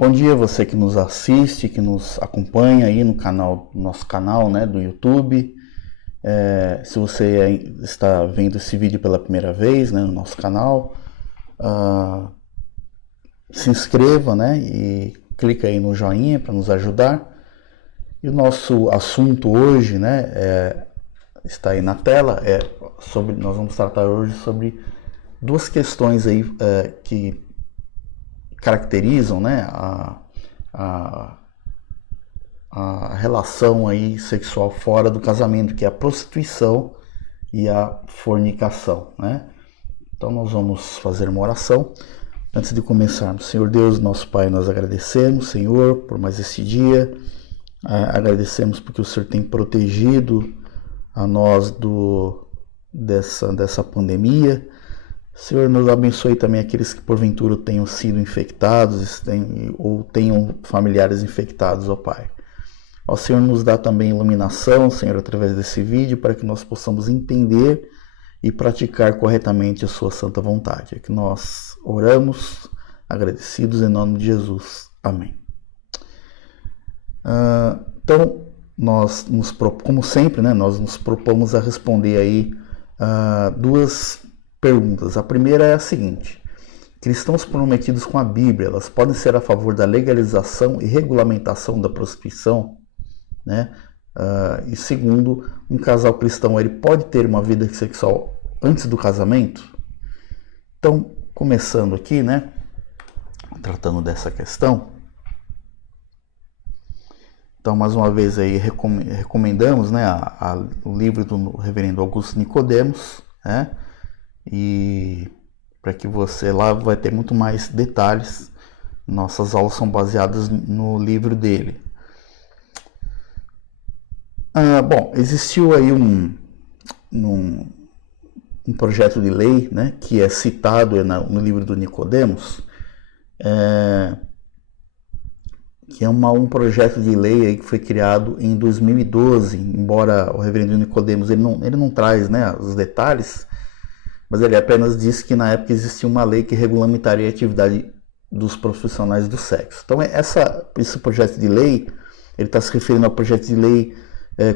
Bom dia, você que nos assiste, que nos acompanha aí no nosso canal, né, do YouTube. Se você está vendo esse vídeo pela primeira vez, né, no nosso canal, se inscreva, né, e clica aí no joinha para nos ajudar. E o nosso assunto hoje, né, está aí na tela, nós vamos tratar hoje sobre duas questões aí que caracterizam, né, a relação aí sexual fora do casamento, que é a prostituição e a fornicação, né? Então nós vamos fazer uma oração. Antes de começarmos, Senhor Deus, nosso Pai, nós agradecemos, Senhor, por mais esse dia. Agradecemos porque o Senhor tem protegido a nós dessa pandemia. Senhor, nos abençoe também aqueles que porventura tenham sido infectados ou tenham familiares infectados, ó Pai. Ó Senhor, nos dá também iluminação, Senhor, através desse vídeo, para que nós possamos entender e praticar corretamente a sua santa vontade. É que nós oramos, agradecidos em nome de Jesus. Amém. Então, como sempre, né, nós nos propomos a responder aí duas perguntas. A primeira é a seguinte: cristãos comprometidos com a Bíblia, elas podem ser a favor da legalização e regulamentação da prostituição, né? E segundo, um casal cristão, ele pode ter uma vida sexual antes do casamento? Então, começando aqui, né, tratando dessa questão. Então, mais uma vez aí recomendamos, né, o livro do reverendo Augusto Nicodemos, né? E para que você lá vai ter muito mais detalhes. Nossas aulas são baseadas no livro dele. Bom, existiu aí um projeto de lei, né, que é citado no livro do Nicodemos, que é um projeto de lei aí que foi criado em 2012, embora o reverendo Nicodemos ele não traz, né, os detalhes, mas ele apenas disse que na época existia uma lei que regulamentaria a atividade dos profissionais do sexo. Então esse projeto de lei, ele está se referindo ao projeto de lei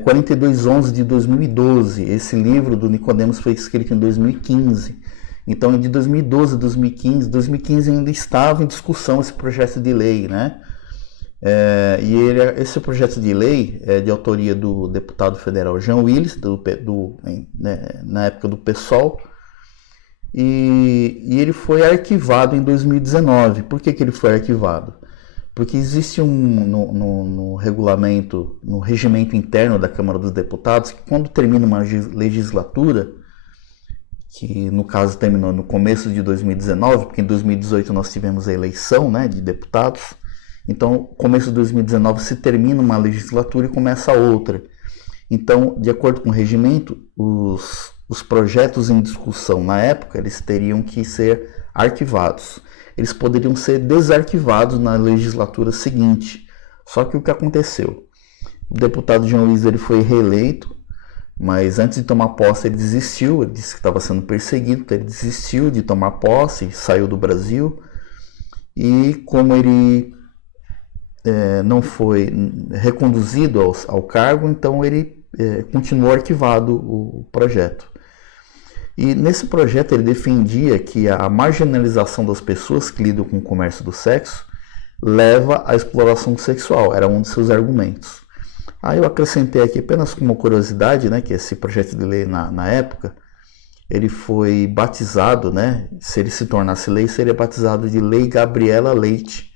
4211 de 2012. Esse livro do Nicodemos foi escrito em 2015. Então, de 2012 a 2015 ainda estava em discussão esse projeto de lei, né? Esse projeto de lei é de autoria do deputado federal Jean Willis, na época do PSOL, e ele foi arquivado em 2019. Por que ele foi arquivado? Porque existe no regulamento, no regimento interno da Câmara dos Deputados, que quando termina uma legislatura, que no caso terminou no começo de 2019, porque em 2018 nós tivemos a eleição, né, de deputados, então começo de 2019 se termina uma legislatura e começa outra. Então, de acordo com o regimento, os projetos em discussão na época, eles teriam que ser arquivados. Eles poderiam ser desarquivados na legislatura seguinte. Só que o que aconteceu? O deputado Jean Luiz ele foi reeleito, mas antes de tomar posse ele desistiu, ele disse que estava sendo perseguido, então ele desistiu de tomar posse, saiu do Brasil, e como ele não foi reconduzido ao cargo, então ele continuou arquivado o projeto. E nesse projeto ele defendia que a marginalização das pessoas que lidam com o comércio do sexo leva à exploração sexual, era um de seus argumentos. Aí eu acrescentei aqui apenas como curiosidade, né, que esse projeto de lei na época, ele foi batizado, né, se ele se tornasse lei, seria batizado de Lei Gabriela Leite,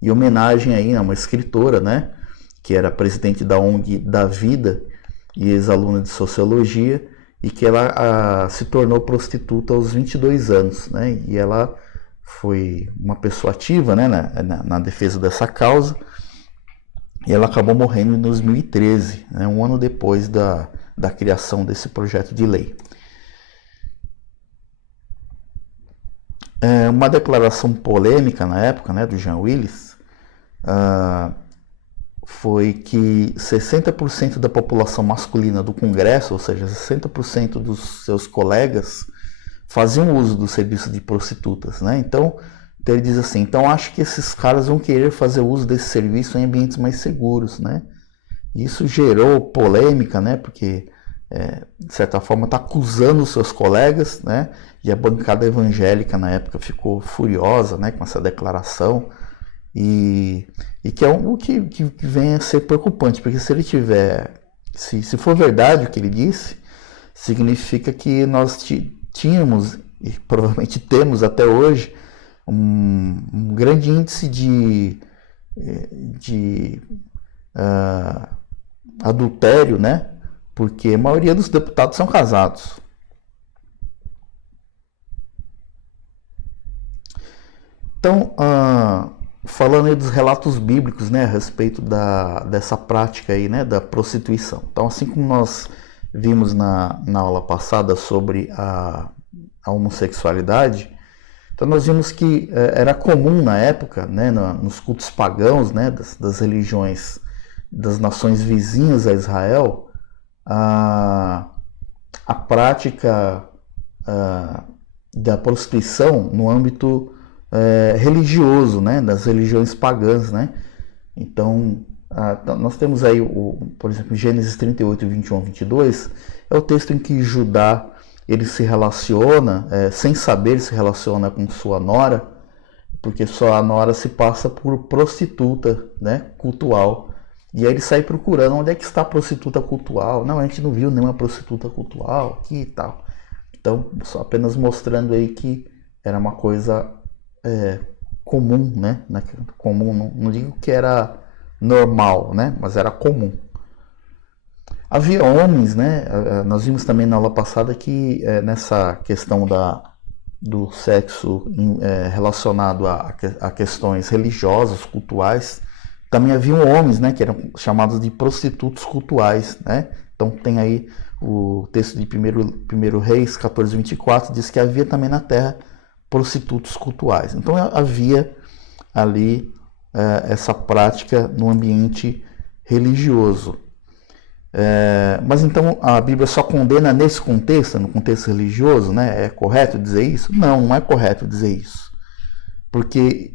em homenagem aí a uma escritora, né, que era presidente da ONG Da Vida e ex-aluna de Sociologia, e que ela se tornou prostituta aos 22 anos, né? E ela foi uma pessoa ativa, né, na defesa dessa causa, e ela acabou morrendo em 2013, né, um ano depois da criação desse projeto de lei. Uma declaração polêmica na época, né, do Jean Willis, foi que 60% da população masculina do Congresso, ou seja, 60% dos seus colegas, faziam uso do serviço de prostitutas, né? Então, Então ele diz assim, então acho que esses caras vão querer fazer uso desse serviço em ambientes mais seguros, né? Isso gerou polêmica, né? Porque, de certa forma, está acusando os seus colegas, né? E a bancada evangélica na época ficou furiosa, né? Com essa declaração. E que é algo que vem a ser preocupante, porque se ele tiver, se for verdade o que ele disse, significa que nós tínhamos, e provavelmente temos até hoje, um grande índice de adultério, né? Porque a maioria dos deputados são casados. Então, falando aí dos relatos bíblicos, né, a respeito dessa prática aí, né, da prostituição. Então, assim como nós vimos na aula passada sobre a homossexualidade, então nós vimos que era comum na época, né, nos cultos pagãos, né, das religiões das nações vizinhas a Israel, a prática da prostituição no âmbito religioso, né, das religiões pagãs, né? Então, nós temos aí, por exemplo, Gênesis 38, 21 a 22, é o texto em que Judá ele se relaciona, sem saber, se relaciona com sua nora, porque sua nora se passa por prostituta, né, cultual. E aí ele sai procurando onde é que está a prostituta cultual. Não, a gente não viu nenhuma prostituta cultual aqui e tal. Então, só apenas mostrando aí que era uma coisa comum, né? Comum, não digo que era normal, né? Mas era comum. Havia homens, né? Nós vimos também na aula passada que nessa questão do sexo relacionado a questões religiosas, cultuais, também haviam homens, né? Que eram chamados de prostitutos cultuais, né? Então tem aí o texto de 1 Reis 14, 24, diz que havia também na terra prostitutos cultuais. Então havia ali essa prática no ambiente religioso. Mas então a Bíblia só condena nesse contexto, no contexto religioso, né? É correto dizer isso? Não, não é correto dizer isso. Porque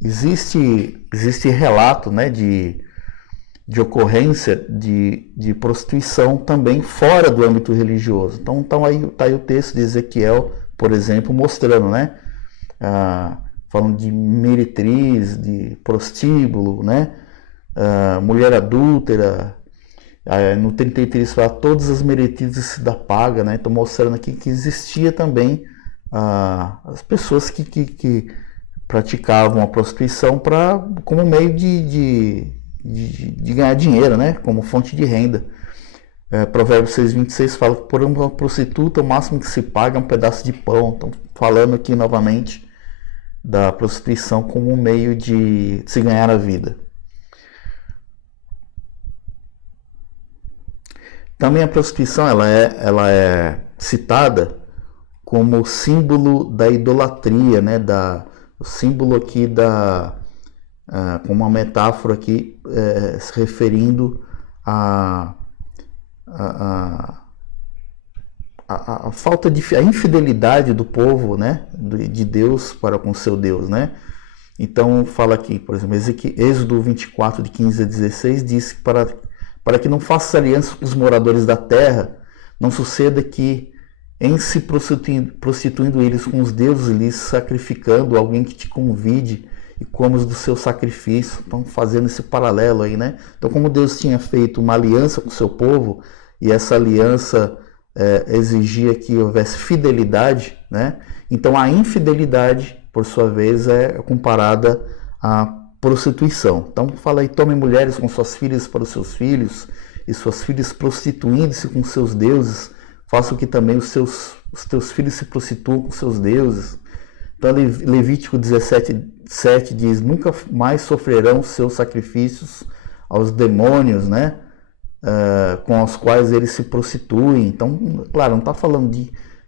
existe relato, né, de ocorrência de prostituição também fora do âmbito religioso. Então tá aí o texto de Ezequiel, por exemplo, mostrando, né? Falando de meretriz, de prostíbulo, né? Mulher adúltera. No 33 fala todas as meretrizes se dá paga, né? Então mostrando aqui que existia também as pessoas que praticavam a prostituição como meio de ganhar dinheiro, né? Como fonte de renda. Provérbios 6:26 fala que por uma prostituta o máximo que se paga é um pedaço de pão. Então, falando aqui novamente da prostituição como um meio de se ganhar a vida. Também a prostituição ela é citada como símbolo da idolatria, né? O símbolo aqui como uma metáfora aqui se referindo a falta a infidelidade do povo, né, de Deus para com seu Deus, né? Então fala aqui, por exemplo, Êxodo 24 de 15 a 16 diz que para que não faças aliança com os moradores da terra, não suceda que em se prostituindo eles com os deuses lhes sacrificando alguém que te convide e comas do seu sacrifício. Estão fazendo esse paralelo aí, né? Então, como Deus tinha feito uma aliança com o seu povo, e essa aliança exigia que houvesse fidelidade, né? Então, a infidelidade, por sua vez, é comparada à prostituição. Então, fala aí, tomem mulheres com suas filhas para os seus filhos, e suas filhas prostituindo-se com seus deuses, façam que também os teus filhos se prostituam com seus deuses. Então, Levítico 17:7 diz, nunca mais sofrerão seus sacrifícios aos demônios, né? Com os quais eles se prostituem. Então, claro, não está falando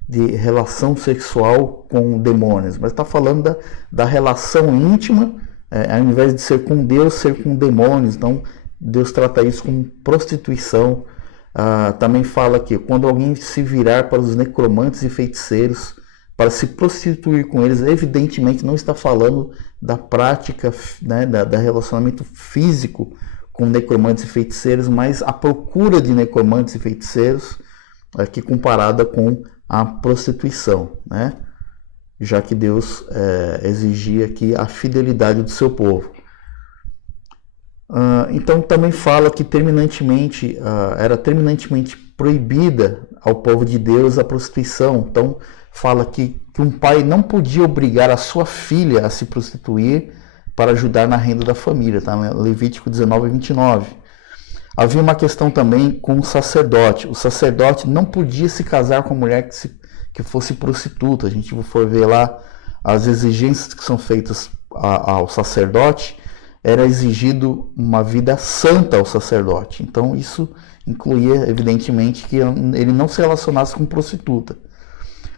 de relação sexual com demônios, mas está falando da relação íntima, ao invés de ser com Deus, ser com demônios. Então, Deus trata isso como prostituição. Também fala que quando alguém se virar para os necromantes e feiticeiros para se prostituir com eles, evidentemente não está falando da prática, né, da relacionamento físico com necromantes e feiticeiros, mas a procura de necromantes e feiticeiros, aqui comparada com a prostituição, né? Já que Deus exigia aqui a fidelidade do seu povo. Então também fala que era terminantemente proibida ao povo de Deus a prostituição. Então fala que um pai não podia obrigar a sua filha a se prostituir para ajudar na renda da família, tá? Levítico 19:29. Havia uma questão também com o sacerdote. O sacerdote não podia se casar com a mulher que fosse prostituta. A gente for ver lá as exigências que são feitas ao sacerdote, era exigido uma vida santa ao sacerdote. Então isso incluía, evidentemente, que ele não se relacionasse com prostituta.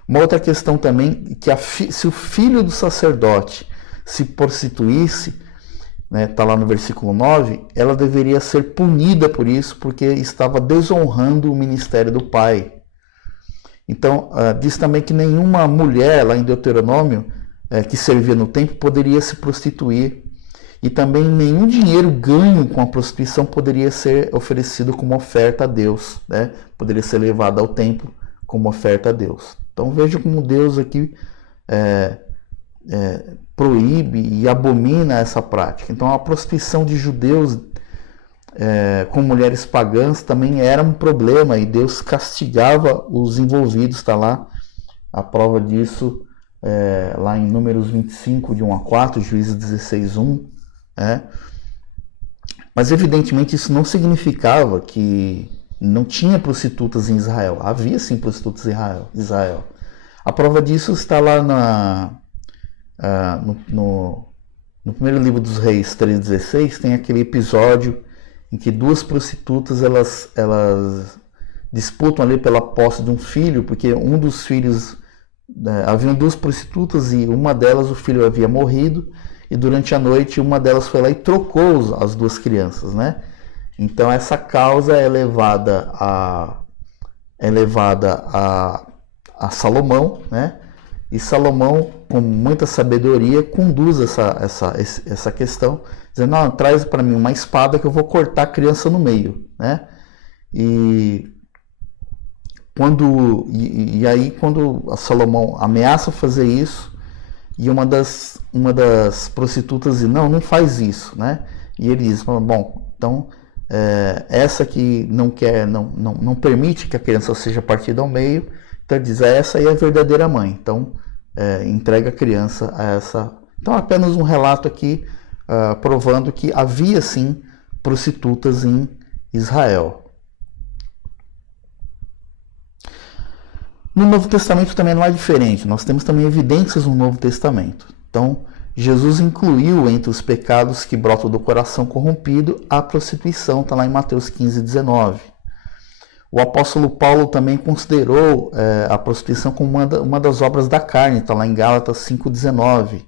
Uma outra questão também, que se o filho do sacerdote se prostituísse, né, tá lá no versículo 9, ela deveria ser punida por isso, porque estava desonrando o ministério do pai. Então, diz também que nenhuma mulher, lá em Deuteronômio, que servia no templo, poderia se prostituir. E também nenhum dinheiro ganho com a prostituição poderia ser oferecido como oferta a Deus, né? Poderia ser levado ao templo como oferta a Deus. Então veja como Deus aqui proíbe e abomina essa prática. Então a prostituição de judeus com mulheres pagãs também era um problema e Deus castigava os envolvidos. Está lá a prova disso lá em Números 25, de 1 a 4, Juízes 16:1. Mas evidentemente isso não significava que não tinha prostitutas em Israel. Havia sim prostitutas em Israel. A prova disso está lá no primeiro livro dos Reis 3:16, tem aquele episódio em que duas prostitutas elas disputam ali pela posse de um filho, porque um dos filhos, haviam duas prostitutas e uma delas, o filho havia morrido, e durante a noite uma delas foi lá e trocou as duas crianças, né? Então essa causa é levada a Salomão, né? E Salomão, com muita sabedoria, conduz essa questão, dizendo: não, traz para mim uma espada que eu vou cortar a criança no meio, né? E aí quando a Salomão ameaça fazer isso, e uma das prostitutas diz: não faz isso, né? E ele diz: bom, então essa que não permite que a criança seja partida ao meio, então ele diz: essa aí é a verdadeira mãe. Então entrega a criança a essa. Então apenas um relato aqui provando que havia sim prostitutas em Israel. No Novo Testamento também não é diferente. Nós temos também evidências no Novo Testamento. Então, Jesus incluiu entre os pecados que brotam do coração corrompido a prostituição, está lá em Mateus 15:19. O apóstolo Paulo também considerou a prostituição como uma das obras da carne, está lá em Gálatas 5:19.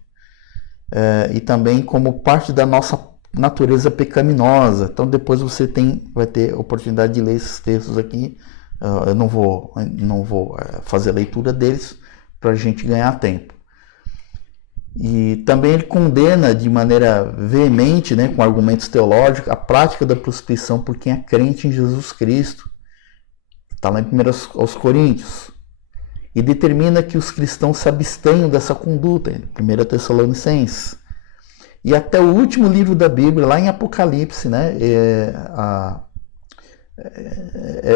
E também como parte da nossa natureza pecaminosa. Então depois você vai ter oportunidade de ler esses textos aqui. Eu não vou fazer a leitura deles para a gente ganhar tempo. E também ele condena de maneira veemente, né, com argumentos teológicos, a prática da prostituição por quem é crente em Jesus Cristo. Está lá em 1 aos Coríntios. E determina que os cristãos se abstenham dessa conduta, em 1 Tessalonicenses. E até o último livro da Bíblia, lá em Apocalipse, né,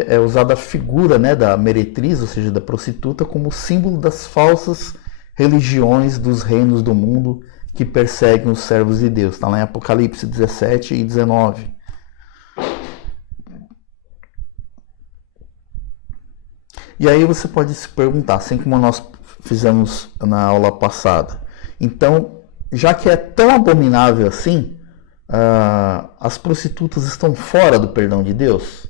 é usada a figura, né, da meretriz, ou seja, da prostituta, como símbolo das falsas religiões dos reinos do mundo que perseguem os servos de Deus. Está lá em Apocalipse 17 e 19. E aí você pode se perguntar, assim como nós fizemos na aula passada, então, já que é tão abominável assim, as prostitutas estão fora do perdão de Deus?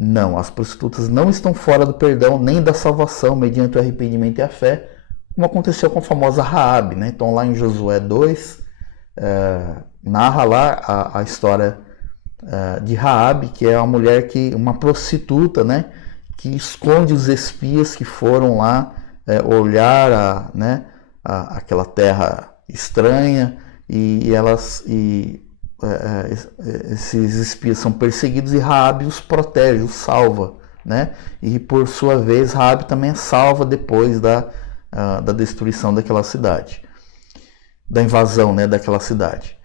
Não, as prostitutas não estão fora do perdão nem da salvação mediante o arrependimento e a fé, como aconteceu com a famosa Raabe, né? Então lá em Josué 2, narra lá a história de Raabe, que é uma prostituta, né? Que esconde os espias que foram lá olhar aquela terra estranha esses espias são perseguidos e Raabe os protege, os salva, né? E por sua vez Raabe também é salva depois da destruição daquela cidade, da invasão, né, daquela cidade.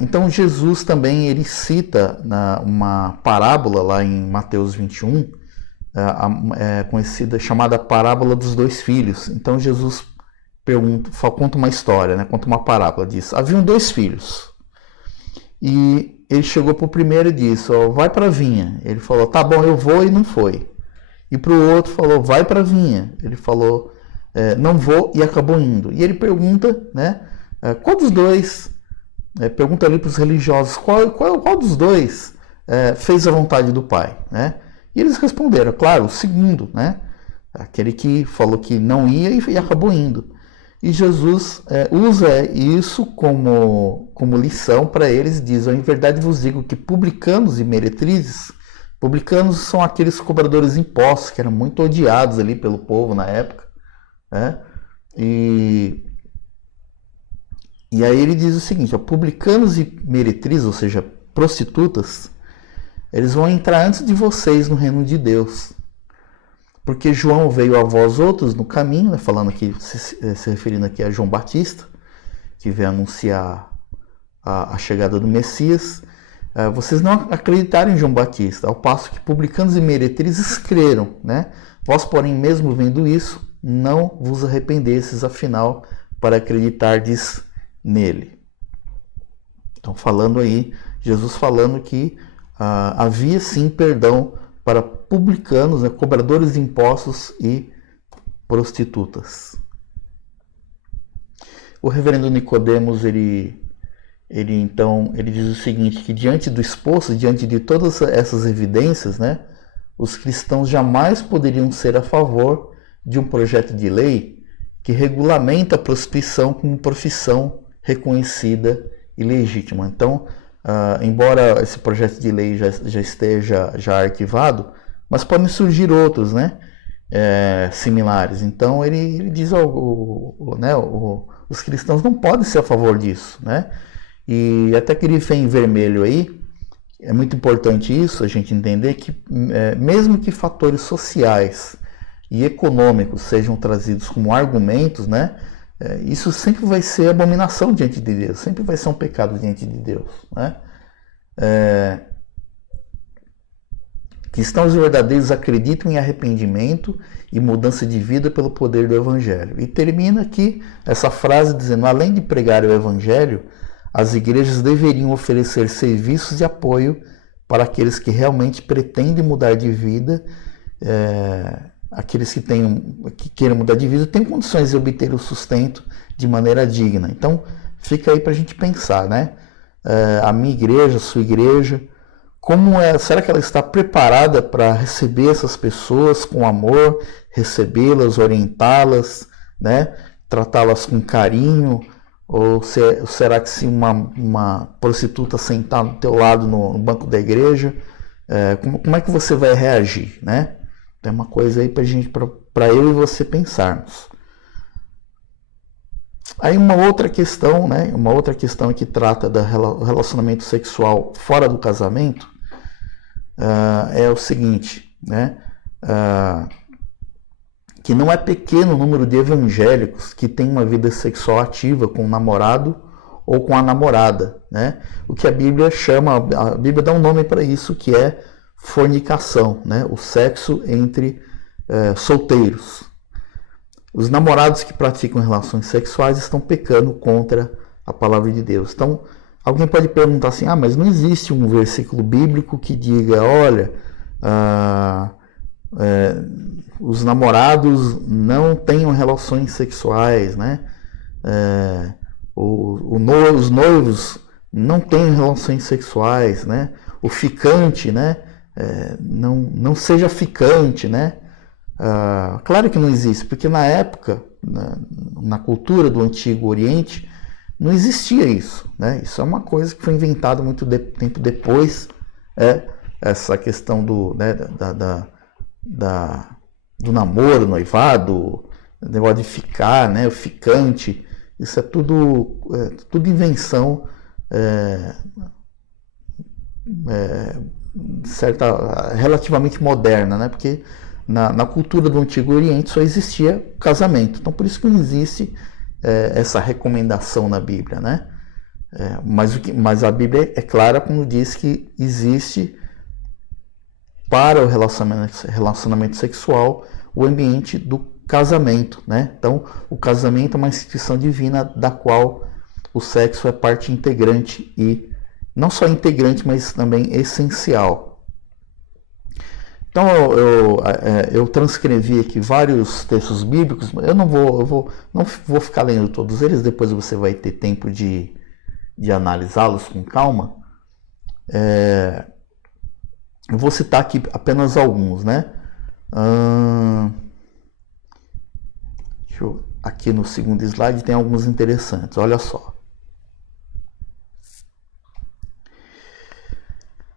Então Jesus também ele cita uma parábola lá em Mateus 21, conhecida, chamada parábola dos dois filhos. Então Jesus conta uma história, né, conta uma parábola, diz: haviam dois filhos e ele chegou para o primeiro e disse: vai para a vinha. Ele falou: tá bom, eu vou, e não foi. E para o outro falou: vai para a vinha. Ele falou: não vou, e acabou indo. E ele pergunta, né, qual dos dois, pergunta ali para os religiosos, qual dos dois fez a vontade do Pai, né? E eles responderam, claro, o segundo, né, aquele que falou que não ia e acabou indo. E Jesus usa isso como lição para eles, diz: em verdade vos digo que publicanos e meretrizes, publicanos são aqueles cobradores de impostos que eram muito odiados ali pelo povo na época, né? E aí ele diz o seguinte: publicanos e meretrizes, ou seja, prostitutas, eles vão entrar antes de vocês no reino de Deus. Porque João veio a vós outros no caminho, né, falando aqui, se referindo aqui a João Batista, que veio anunciar a chegada do Messias. Vocês não acreditaram em João Batista, ao passo que publicanos e meretrizes creram, né? Vós, porém, mesmo vendo isso, não vos arrependesses, afinal, para acreditardes nele. Então, falando aí, Jesus falando que havia sim perdão para publicanos, né, cobradores de impostos e prostitutas. O reverendo Nicodemos, ele diz o seguinte, que diante do exposto, diante de todas essas evidências, né, os cristãos jamais poderiam ser a favor de um projeto de lei que regulamenta a prostituição como profissão reconhecida e legítima. Então, embora esse projeto de lei já esteja arquivado, mas podem surgir outros, né, similares. Então ele diz: os cristãos não podem ser a favor disso, né? E até que ele vem em vermelho aí, é muito importante isso, a gente entender que mesmo que fatores sociais e econômicos sejam trazidos como argumentos, né, isso sempre vai ser abominação diante de Deus, sempre vai ser um pecado diante de Deus, né? Cristãos verdadeiros acreditam em arrependimento e mudança de vida pelo poder do Evangelho. E termina aqui essa frase dizendo: além de pregar o Evangelho, as igrejas deveriam oferecer serviços de apoio para aqueles que realmente pretendem mudar de vida, aqueles que queiram mudar de vida, têm condições de obter o sustento de maneira digna. Então, fica aí para a gente pensar, né? A minha igreja, a sua igreja, será que ela está preparada para receber essas pessoas com amor, recebê-las, orientá-las, né? Tratá-las com carinho? Ou será que se uma prostituta sentar do teu lado no banco da igreja, como é que você vai reagir, né? Tem uma coisa aí para eu e você pensarmos. Aí uma outra questão, né? Uma outra questão que trata do relacionamento sexual fora do casamento é o seguinte, né? Que não é pequeno o número de evangélicos que têm uma vida sexual ativa com o namorado ou com a namorada, né? O que a Bíblia dá um nome para isso, que é fornicação, né? O sexo entre solteiros. Os namorados que praticam relações sexuais estão pecando contra a palavra de Deus. Então, alguém pode perguntar assim: mas não existe um versículo bíblico que diga, olha, os namorados não tenham relações sexuais, né? Os noivos não tenham relações sexuais, né? O ficante, né? Não seja ficante, né? Claro que não existe, porque na época, na cultura do Antigo Oriente, não existia isso, né? Isso é uma coisa que foi inventada muito tempo depois, essa questão do namoro, noivado, negócio de ficar, né, o ficante, isso é tudo invenção relativamente moderna, né? Porque na cultura do Antigo Oriente só existia casamento. Então, por isso que não existe essa recomendação na Bíblia, né? Mas a Bíblia é clara quando diz que existe para o relacionamento sexual o ambiente do casamento, né? Então, o casamento é uma instituição divina da qual o sexo é parte integrante e não só integrante, mas também essencial. Então eu transcrevi aqui vários textos bíblicos. Eu não vou ficar lendo todos eles. Depois você vai ter tempo de analisá-los com calma. Eu vou citar aqui apenas alguns, né? Aqui no segundo slide tem alguns interessantes. Olha só.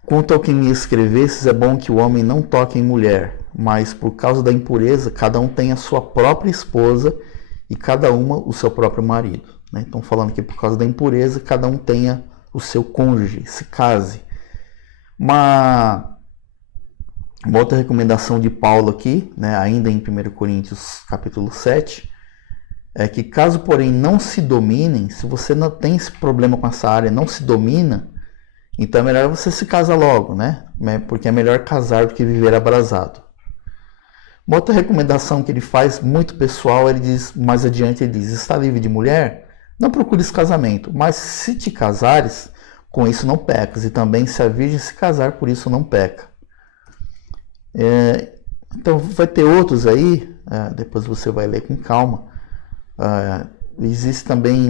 Quanto ao que me escrevesses, é bom que o homem não toque em mulher, mas por causa da impureza, cada um tem a sua própria esposa e cada uma o seu próprio marido. Né? Então, falando que por causa da impureza, cada um tenha o seu cônjuge, se case. Uma outra recomendação de Paulo aqui, né, ainda em 1 Coríntios capítulo 7, é que caso, porém, não se dominem, se você não tem esse problema com essa área, não se domina, então é melhor você se casar logo, né? Porque é melhor casar do que viver abrasado. Uma outra recomendação que ele faz, muito pessoal, ele diz, mais adiante ele diz, está livre de mulher? Não procures casamento, mas se te casares, com isso não pecas, e também se a virgem se casar, por isso não peca. Então vai ter outros aí, depois você vai ler com calma. Existe também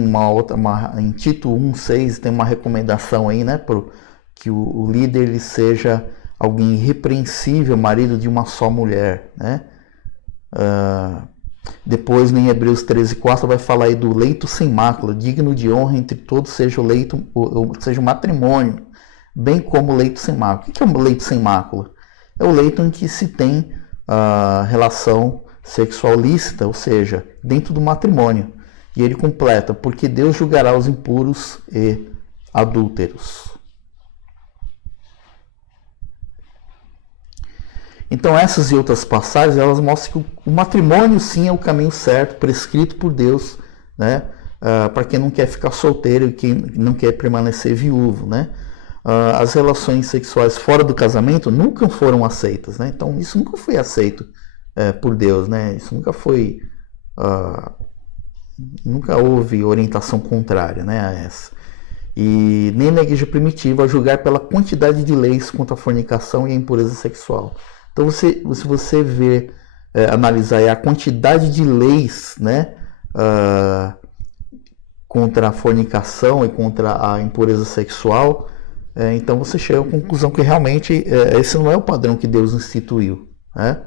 em Tito 1,6 tem uma recomendação aí, né, que o líder ele seja alguém irrepreensível, marido de uma só mulher, né? Depois em Hebreus 13,4 vai falar aí do leito sem mácula, digno de honra entre todos seja o matrimônio, bem como o leito sem mácula. O que é um leito sem mácula? É o leito em que se tem relação sexual lícita, ou seja, dentro do matrimônio. E ele completa, porque Deus julgará os impuros e adúlteros. Então essas e outras passagens, elas mostram que o matrimônio sim é o caminho certo, prescrito por Deus, né? Para quem não quer ficar solteiro e quem não quer permanecer viúvo, né? As relações sexuais fora do casamento nunca foram aceitas, né? Então isso nunca foi aceito por Deus, né? Isso nunca foi... nunca houve orientação contrária, né, a essa. E nem na igreja primitiva, a julgar pela quantidade de leis contra a fornicação e a impureza sexual. Então, se você ver, analisar a quantidade de leis, né, contra a fornicação e contra a impureza sexual, então você chega à conclusão que realmente esse não é o padrão que Deus instituiu, né?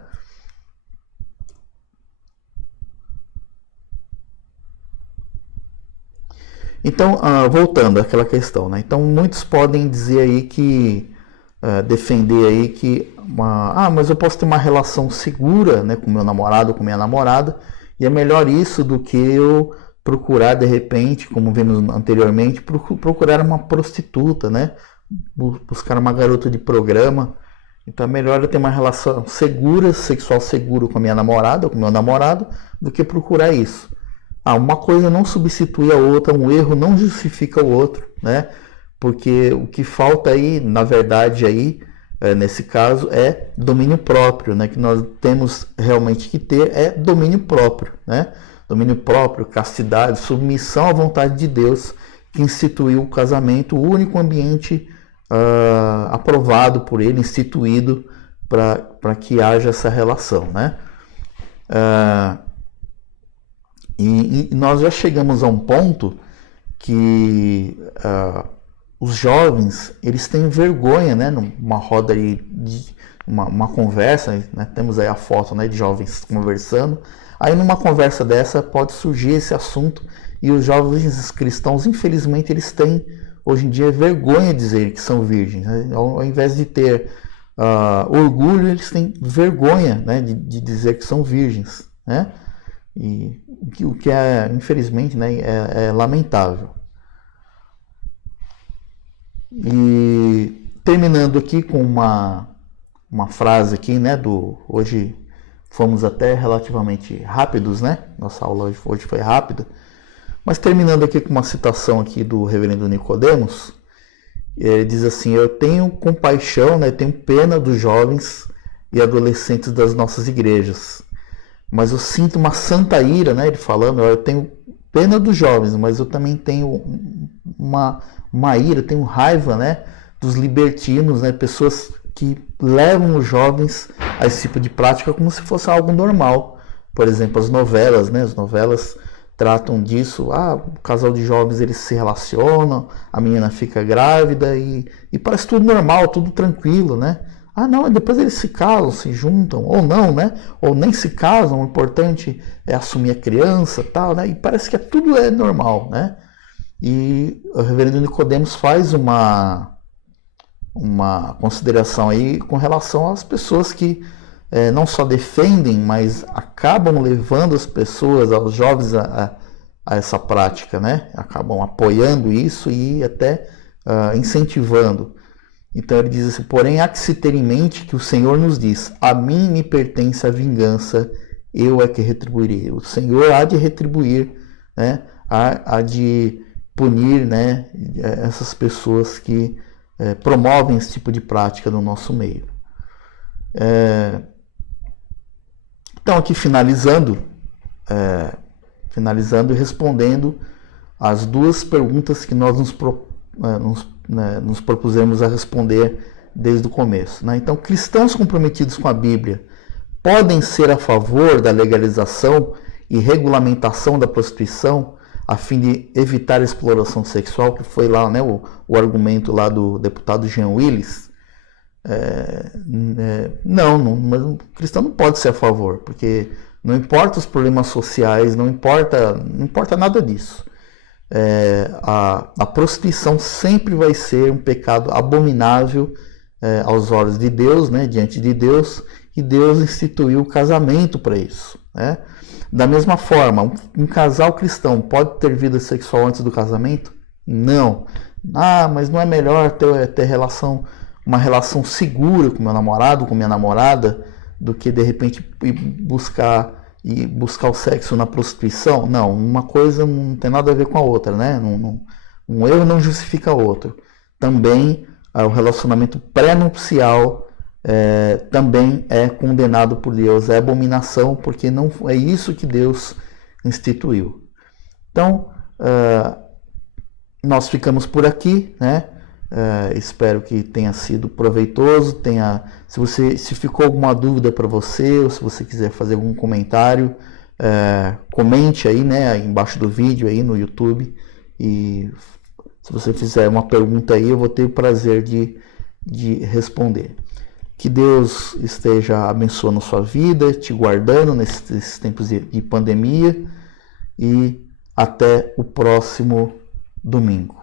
Então, voltando àquela questão, né? Então, muitos podem dizer aí que, defender aí que, mas eu posso ter uma relação segura, né, com meu namorado ou com minha namorada, e é melhor isso do que eu procurar, de repente, como vimos anteriormente, procurar uma prostituta, né? Buscar uma garota de programa. Então, é melhor eu ter uma relação segura, sexual seguro com a minha namorada ou com meu namorado, do que procurar isso. Uma coisa não substitui a outra, um erro não justifica o outro, né? Porque o que falta aí, na verdade, aí, nesse caso, é domínio próprio, né? Que nós temos realmente que ter é domínio próprio, né? Domínio próprio, castidade, submissão à vontade de Deus, que instituiu o casamento, o único ambiente aprovado por ele, instituído para que haja essa relação, né? E nós já chegamos a um ponto que os jovens, eles têm vergonha, né? Numa roda aí, uma conversa, né? Temos aí a foto, né, de jovens conversando. Aí numa conversa dessa pode surgir esse assunto e os jovens cristãos, infelizmente, eles têm, hoje em dia, vergonha de dizer que são virgens, né? Ao invés de ter orgulho, eles têm vergonha, né, de dizer que são virgens, né? E o que é, infelizmente, né, é lamentável. E terminando aqui com uma frase aqui, né, hoje fomos até relativamente rápidos, né? Nossa aula hoje foi rápida. Mas terminando aqui com uma citação aqui do reverendo Nicodemos, ele diz assim: eu tenho compaixão, né, tenho pena dos jovens e adolescentes das nossas igrejas, mas eu sinto uma santa ira, né, ele falando, eu tenho pena dos jovens, mas eu também tenho uma ira, tenho raiva, né, dos libertinos, né, pessoas que levam os jovens a esse tipo de prática como se fosse algo normal. Por exemplo, as novelas, né, as novelas tratam disso, o casal de jovens eles se relacionam, a menina fica grávida e parece tudo normal, tudo tranquilo, né? Não, depois eles se casam, se juntam, ou não, né? Ou nem se casam, o importante é assumir a criança, tal, né? E parece que tudo é normal, né? E o reverendo Nicodemos faz uma consideração aí com relação às pessoas que não só defendem, mas acabam levando as pessoas, aos jovens, a essa prática, né? Acabam apoiando isso e até incentivando. Então ele diz assim: porém há que se ter em mente que o Senhor nos diz: a mim me pertence a vingança, eu é que retribuirei. O Senhor há de retribuir, né? Há de punir, né, essas pessoas que promovem esse tipo de prática no nosso meio. Então, aqui finalizando e respondendo as duas perguntas que nós nos propusemos a responder desde o começo, né? Então, cristãos comprometidos com a Bíblia podem ser a favor da legalização e regulamentação da prostituição a fim de evitar a exploração sexual, que foi lá, né, o argumento lá do deputado Jean Willis. Não, mas o cristão não pode ser a favor, porque não importa os problemas sociais, não importa nada disso. A prostituição sempre vai ser um pecado abominável aos olhos de Deus, né, diante de Deus, e Deus instituiu o casamento para isso, né? Da mesma forma, um casal cristão pode ter vida sexual antes do casamento? Não. Mas não é melhor ter uma relação segura com meu namorado, com minha namorada, do que de repente ir buscar o sexo na prostituição? Não, uma coisa não tem nada a ver com a outra, né? Um erro não justifica o outro. Também o relacionamento pré-nupcial também é condenado por Deus, é abominação, porque não é isso que Deus instituiu. Então, nós ficamos por aqui, né? Espero que tenha sido proveitoso. Se ficou alguma dúvida para você, ou se você quiser fazer algum comentário, comente aí, né, embaixo do vídeo aí no YouTube. E se você fizer uma pergunta aí, eu vou ter o prazer de responder. Que Deus esteja abençoando a sua vida, te guardando nesses tempos de pandemia, e até o próximo domingo.